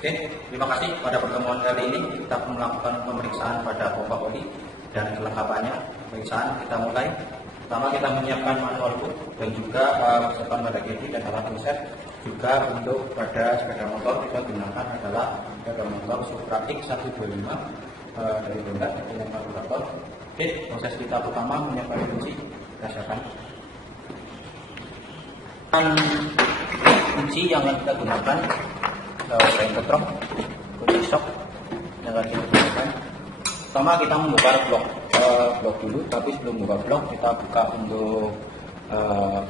Oke, terima kasih. Pada pertemuan kali ini kita melakukan pemeriksaan pada pompa oli dan kelengkapannya. Pemeriksaan kita mulai. Pertama kita menyiapkan manual book dan juga persiapan pada kedi dan alat riset. Juga untuk pada sepeda motor kita gunakan adalah sepeda motor Supra X 125 dari Honda dengan karburator. Oke, proses kita pertama menyiapkan kunci. Kita siapkan. Kunci yang kita gunakan kain ketrok, kunci sok yang akan kita gunakan. Pertama kita membuka blok dulu, tapi sebelum membuka blok kita buka untuk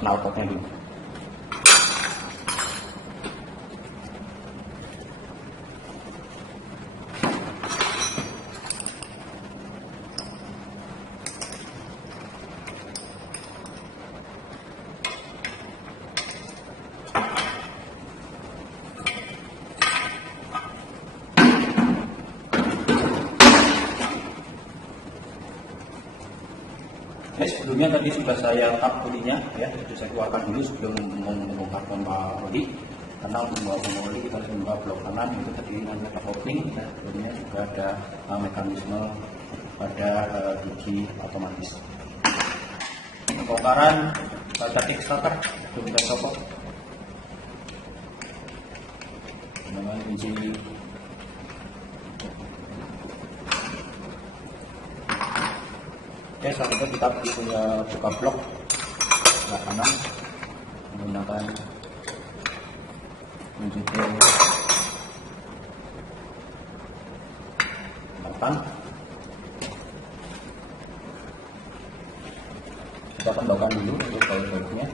knalpotnya dulu. Sebelumnya tadi sudah saya tap olinya, ya, sudah saya keluarkan dulu sebelum membongkar pompa oli. Karena untuk membawa pompa oli kita harus membawa blok kanan itu tadi dengan kopling. Ya, sebelumnya juga ada mekanisme pada gigi otomatis. Pembongkaran baca kickstarter belum kita copot. Dengan kunci Oke, selanjutnya kita punya buka blok sebelah kanan menggunakan kunci T8. Kita tambahkan dulu untuk baut-bautnya.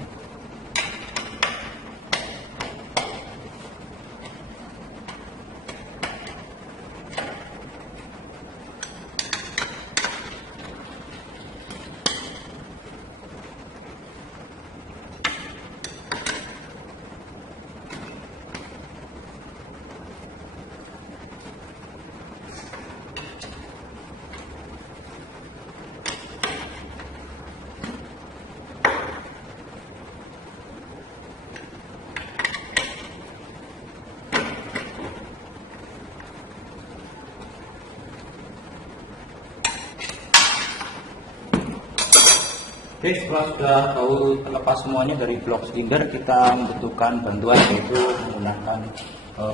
Oke, setelah sudah tahu terlepas semuanya dari blok silinder, kita membutuhkan bantuan yaitu menggunakan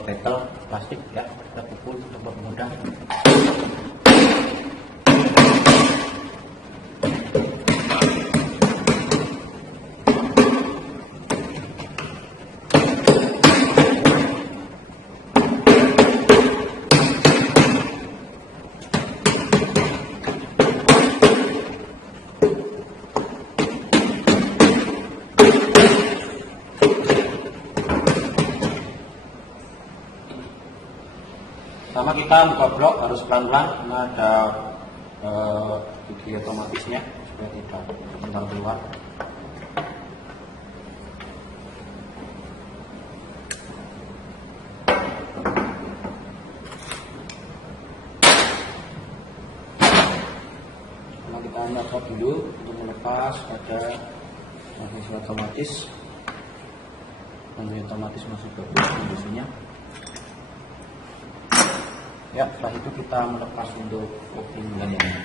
bekel plastik, ya, kita pukul untuk mudah. Pertama kita buka blok harus pelan-pelan karena ada gigi otomatisnya supaya tidak sebentar keluar. Karena kita nyopot dulu untuk melepas pada transmisi otomatis. Transmisi otomatis masih bagus kondisinya. Ya, setelah itu kita melepas untuk kopling dan lainnya.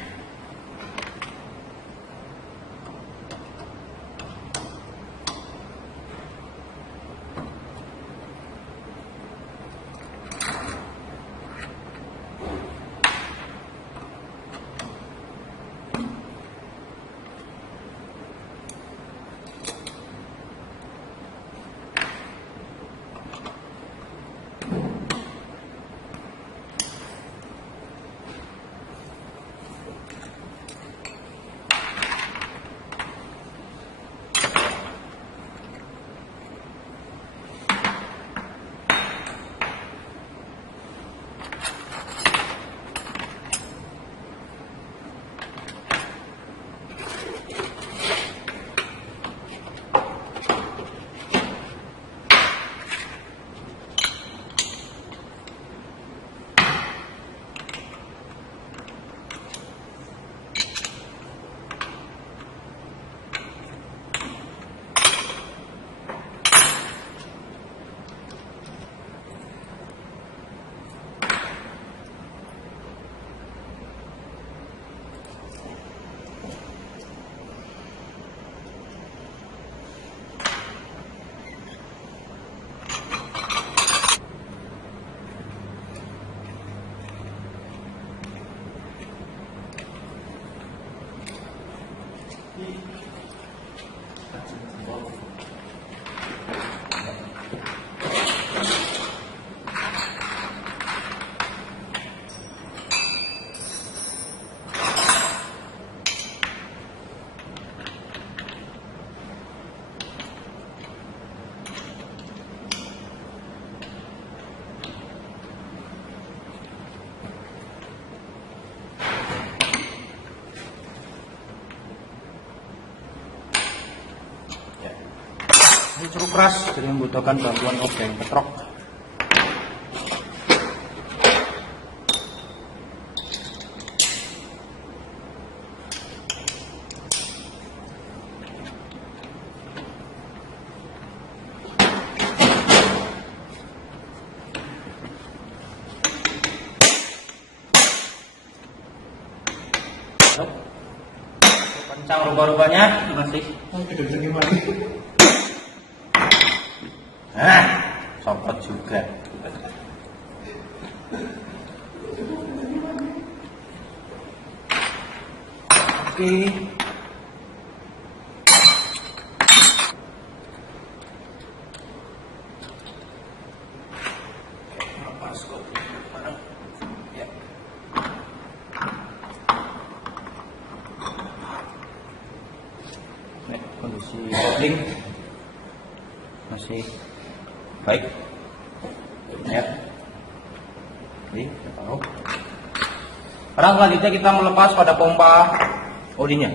Ini cukup keras, jadi membutuhkan bantuan obeng petrok. Kencang rubah-rubahnya masih. Sopot juga. Oke. Lepas kok. Ya. Nih, kondisi kopling masih baik ya. Ini taruh. Sekarang selanjutnya kita melepas pada pompa olinya.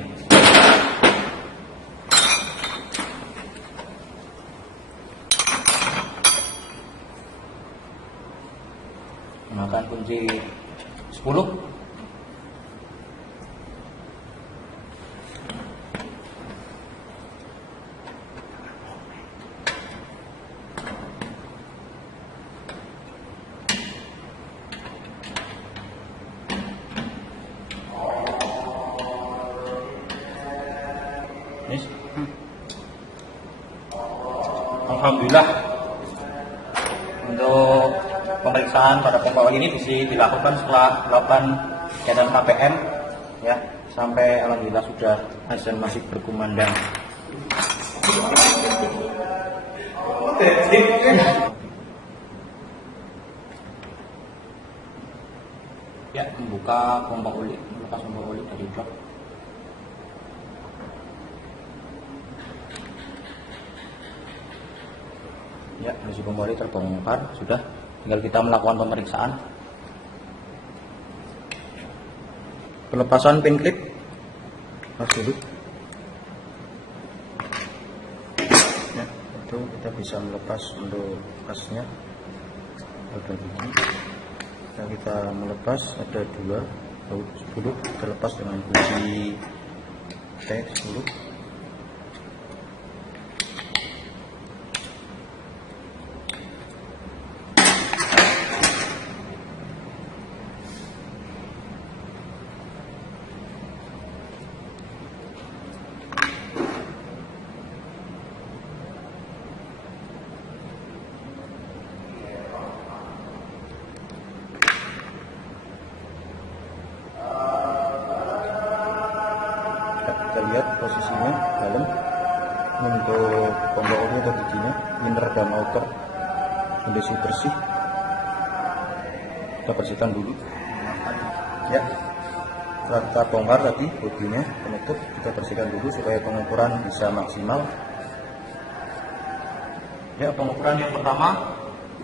Gunakan kunci 10. Alhamdulillah untuk pemeriksaan pada pompa oli ini bisa dilakukan setelah 8 keadaan KPM ya, sampai alhamdulillah sudah azan masih berkumandang. Ya, membuka pompa oli, melepas pompa oli dari jok. Ya, kondisi pompa oli terbongkar, sudah tinggal kita melakukan pemeriksaan. Pelepasan pin clip. Dulu. Ya, itu kita bisa melepas untuk kasnya. Ada begini. Kita melepas ada 2. Dulu kita lepas dengan kunci T10. Kita lihat posisinya dalam untuk pompa oli atau giginya inner dan outer kondisi bersih. Kita bersihkan dulu ya. Setelah kita bongkar tadi bodinya penutup, kita bersihkan dulu supaya pengukuran bisa maksimal ya. Pengukuran yang pertama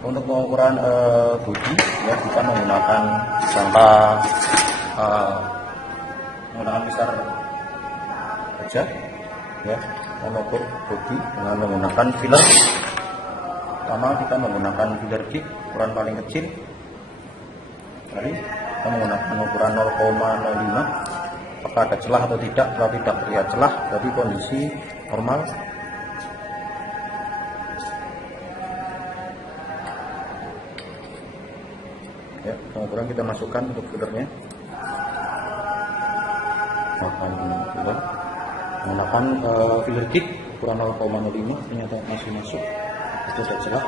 untuk pengukuran bodi ya, kita menggunakan menggunakan pisar aja ya, mengukur bodi dengan menggunakan filler. Pertama kita menggunakan filler kick ukuran paling kecil. Kali kita menggunakan ukuran 0,05. Apakah ada celah atau tidak? Kalau tidak terlihat celah, berarti kondisi normal. Ya, pengukuran kita masukkan untuk fillernya. Menggunakan filler kick ukuran 0,05, ternyata masih masuk, itu ada celah.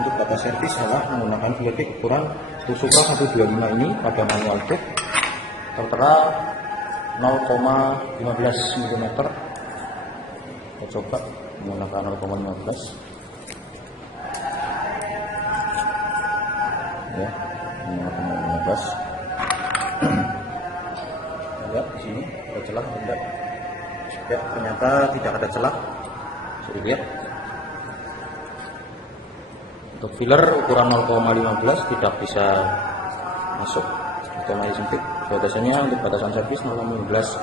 Untuk data servis adalah menggunakan filler kick ukuran Supra 125 ini pada manual tube, tertera 0,15 mm Kita coba menggunakan 0,15 ya, 0,15. Ya, di sini ada celah tidak? Ya, ternyata tidak ada celah. Sudah lihat. Untuk filler ukuran 0,15 tidak bisa masuk atau masih sempit. Biasanya untuk batasan servis 0,15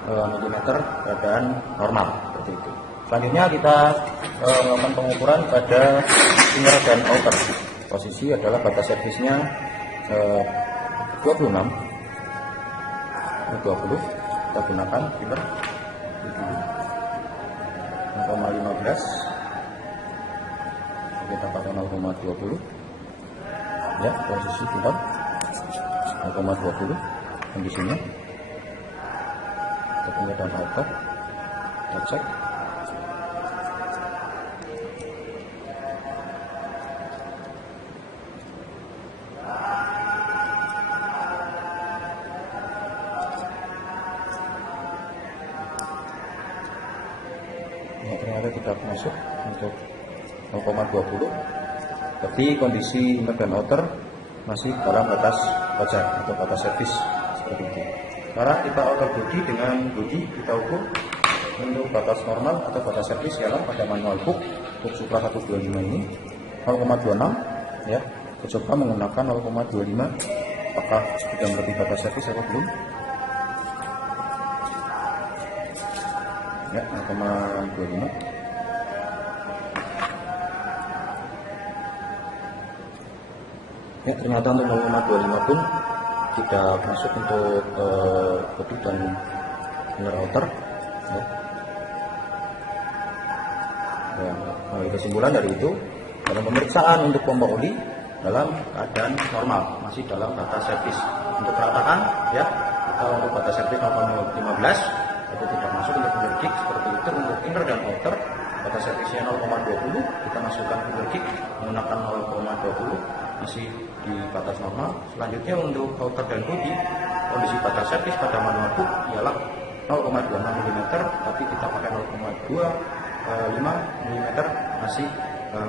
mm keadaan normal seperti itu. Selanjutnya kita melakukan pengukuran pada inner dan outer. Posisi adalah batas servisnya 26, 20. Kita gunakan filler 0,15. Kita pakai 0,20 ya, posisi filler 0,20 kondisinya. Kita punya dan outer, kita cek. Ternyata tidak masuk untuk 0,20, tapi kondisi inner dan outer masih dalam batas wajar atau batas servis seperti itu. Sekarang kita outer body dengan body kita ukur untuk batas normal atau batas servis ialah pada manual book Supra 125 ini 0,26 ya. Kita coba menggunakan 0,25, apakah sudah melebihi batas servis atau belum? Ya, 0,25. Ya, ternyata untuk 0,25 pun tidak masuk untuk body dan inner outer ya. Kesimpulan dari itu, dalam pemeriksaan untuk pompa oli dalam keadaan normal, masih dalam batas servis. Untuk keratakan ya, kita untuk batas servis 0,15 itu tidak masuk untuk filler kick seperti itu. Untuk inner dan outer batas servisnya 0,20, kita masukkan filler kick menggunakan 0,20, masih di batas normal. Selanjutnya untuk outer dan body, kondisi batas servis pada manual book ialah 0,26 mm, tapi kita pakai 0,25 mm masih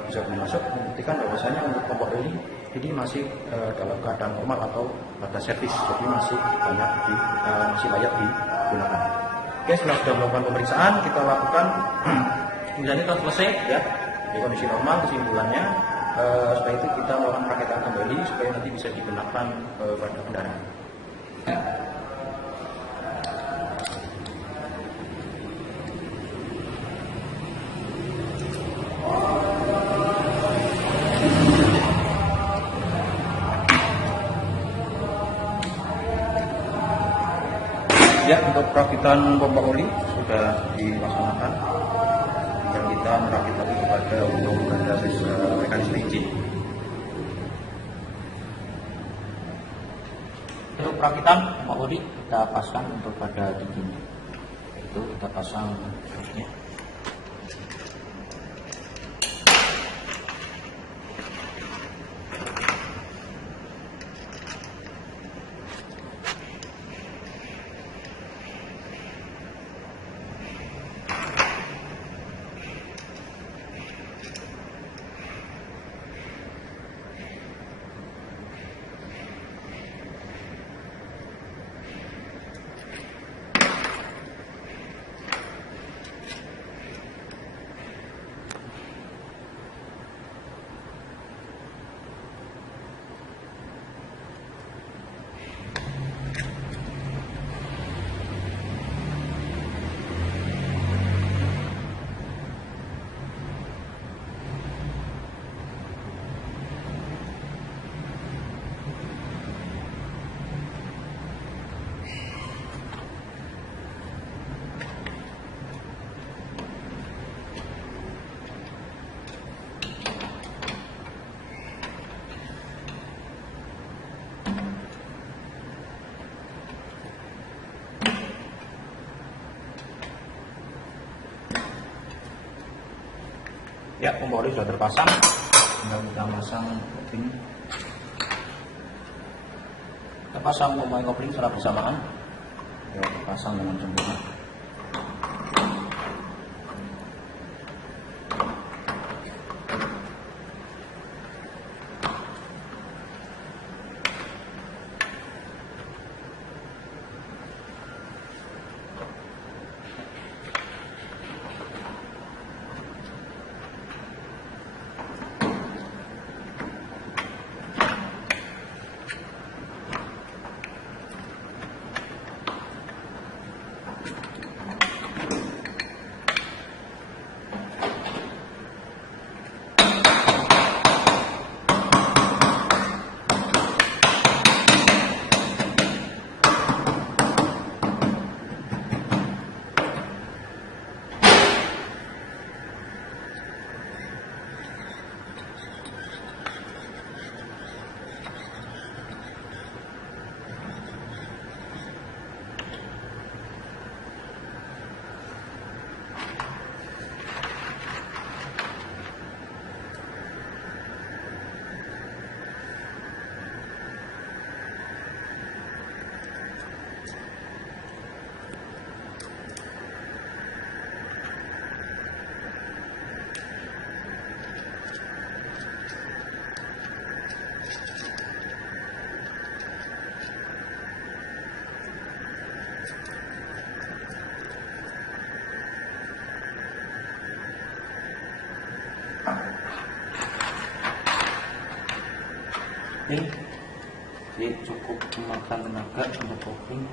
bisa masuk, membuktikan bahwasanya untuk pompa oli ini masih dalam keadaan normal atau batas servis, jadi masih masih layak digunakan. Oke, setelah sudah melakukan pemeriksaan, kita lakukan kemudian kita selesai ya di kondisi normal. Kesimpulannya setelah itu kita melakukan perakitan kembali supaya nanti bisa digunakan pada kendaraan. Ya, untuk perakitan pompa oli sudah dilaksanakan. Dan kita merakit lagi kepada untuk mekanisme engine. Untuk perakitan pompa oli kita pasang untuk pada giginya. Itu kita pasang hostnya. Ya, pompa oli sudah terpasang. Tinggal kita pasang kopling. Kita pasang pompa kopling secara bersamaan. Ya, pasang dengan sempurna. cooking, jadi cukup memakan tenaga untuk cooking.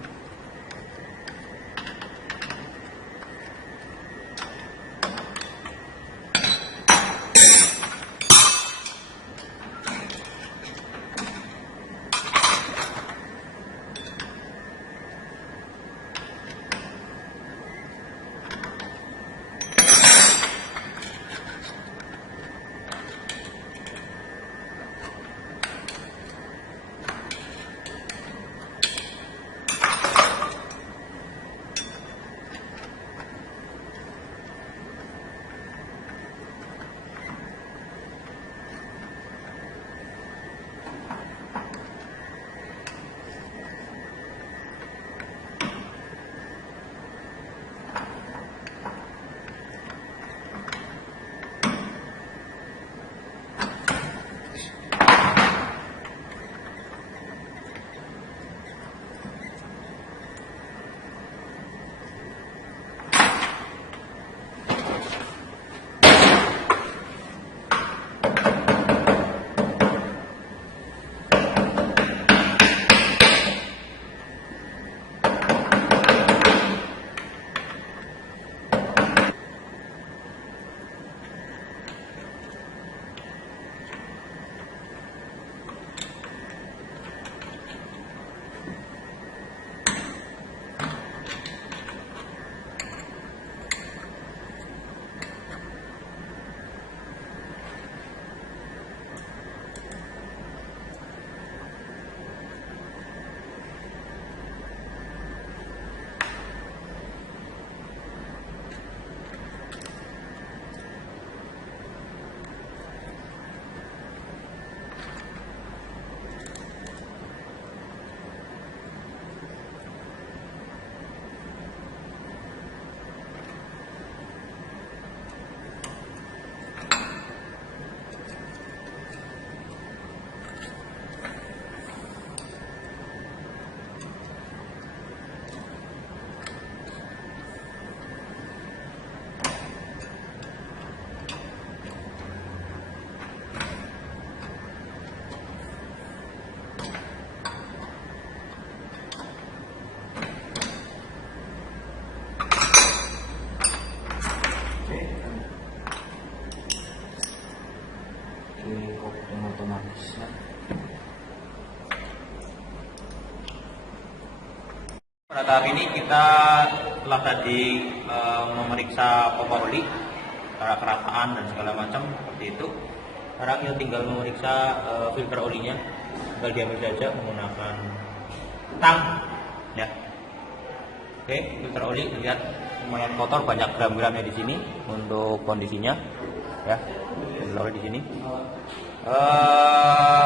Otomatis ya. Pada tahap ini kita telah tadi memeriksa pompa oli, cara kerataan dan segala macam seperti itu. Sekarang kita tinggal memeriksa filter olinya, tinggal diambil saja menggunakan tang ya. Oke, filter oli lihat lumayan kotor, banyak gram-gramnya di sini untuk kondisinya ya. Filter oli di sini.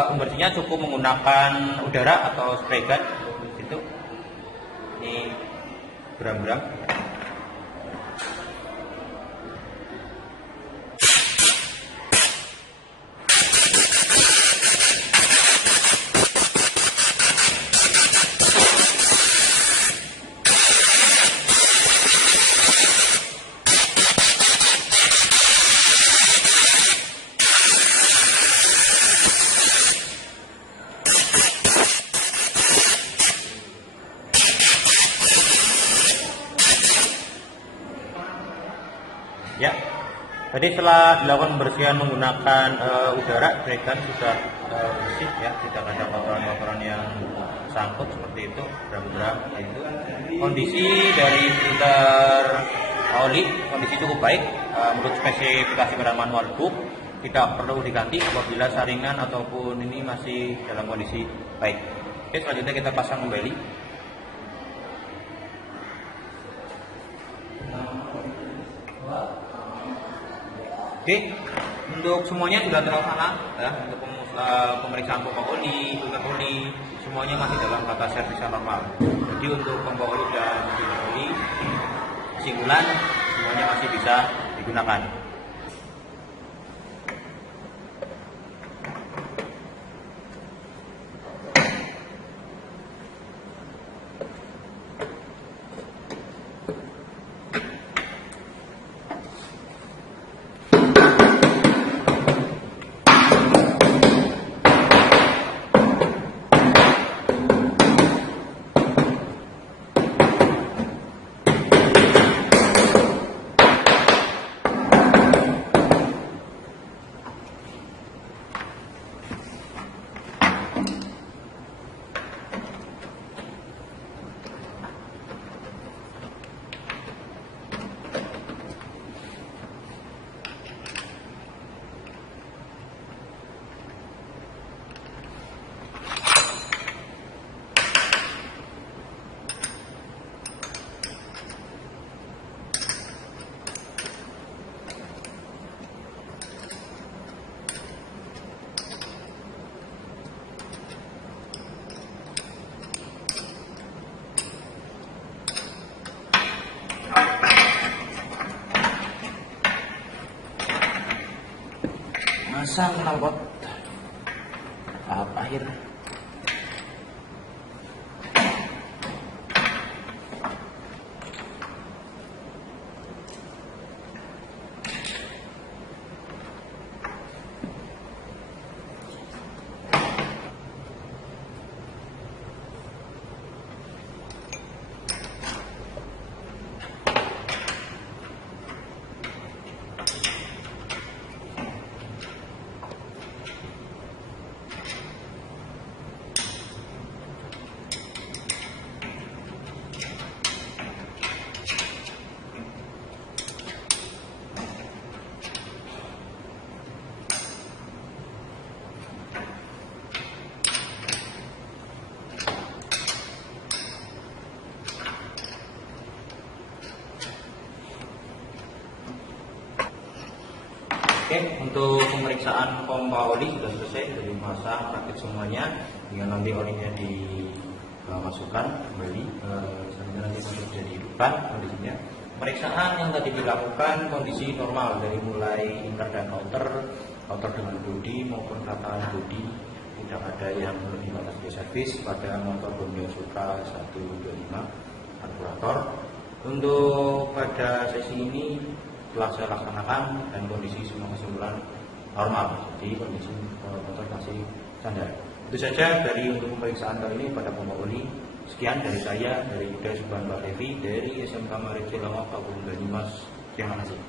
Pembersihnya cukup menggunakan udara atau spray gun itu. Ini gram-gram. Ya, jadi setelah dilakukan pembersihan menggunakan udara, brekan sudah bersih ya, tidak ada kotoran-kotoran yang sangkut seperti itu, gram-gram itu. Kondisi dari filter oli kondisi cukup baik, menurut spesifikasi pada manual book tidak perlu diganti apabila saringan ataupun ini masih dalam kondisi baik. Oke, selanjutnya kita pasang kembali. Oke, untuk semuanya sudah terlaksana ya, untuk pemeriksaan pompa oli, filter oli, semuanya masih dalam kata servis normal. Jadi untuk pompa oli dan filter oli kesimpulan semuanya masih bisa digunakan. pasang knalpot tahap akhir. Oke, untuk pemeriksaan pompa oli sudah selesai, sudah dipasang rakit semuanya. Tinggal nanti olinya dimasukkan kembali. Selanjutnya nanti sudah dihidupkan kondisinya. Pemeriksaan yang tadi dilakukan kondisi normal dari mulai inter dan outer dengan bodi maupun ratakan bodi, tidak ada yang lebih batas di servis pada motor Borneo Supra 125 karburator. Untuk pada sesi ini telah saya laksanakan dan kondisi semua kesimpulan normal, jadi kondisi motor masih standar. Itu saja dari untuk pemeriksaan kali ini pada pompa oli. Sekian dari saya, dari Yuda Subhan Pak Devi, dari SMK Marit Cilangap, Kabupaten Banyumas. Terima kasih.